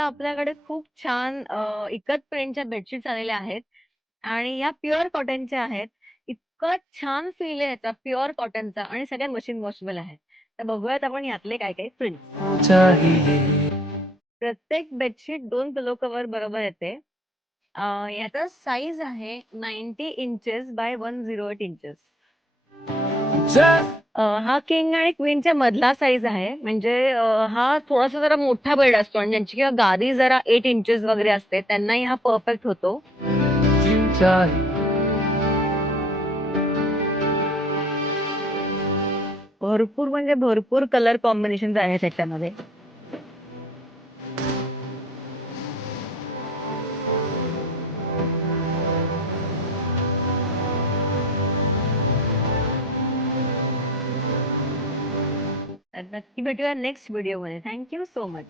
आता आपल्याकडे खूप छान इकत प्रिंटच्या बेडशीट्स आलेल्या आहेत आणि या प्युअर कॉटनच्या आहेत. इतकं छान फील आहे याचा प्युअर कॉटनचा आणि सगळ्या मशीन वॉशेबल आहेत. तर बघूयात आपण यातले काय काय प्रिंट्स. प्रत्येक बेडशीट 2 पिलो कव्हर बरोबर येते. याचा साईज आहे 90 इंचेस बाय 108 इंचेस. हा किंग आणि क्वीनच्या मधला साईज आहे. म्हणजे हा थोडासा जरा मोठा बेड असतो आणि ज्यांची किंवा गादी जरा 8 इंचेस वगैरे असते त्यांनाही हा परफेक्ट होतो. भरपूर म्हणजे भरपूर कलर कॉम्बिनेशन आहेत त्याच्यामध्ये. तर नक्की भेटूया नेक्स्ट व्हिडिओमध्ये. Thank you so much.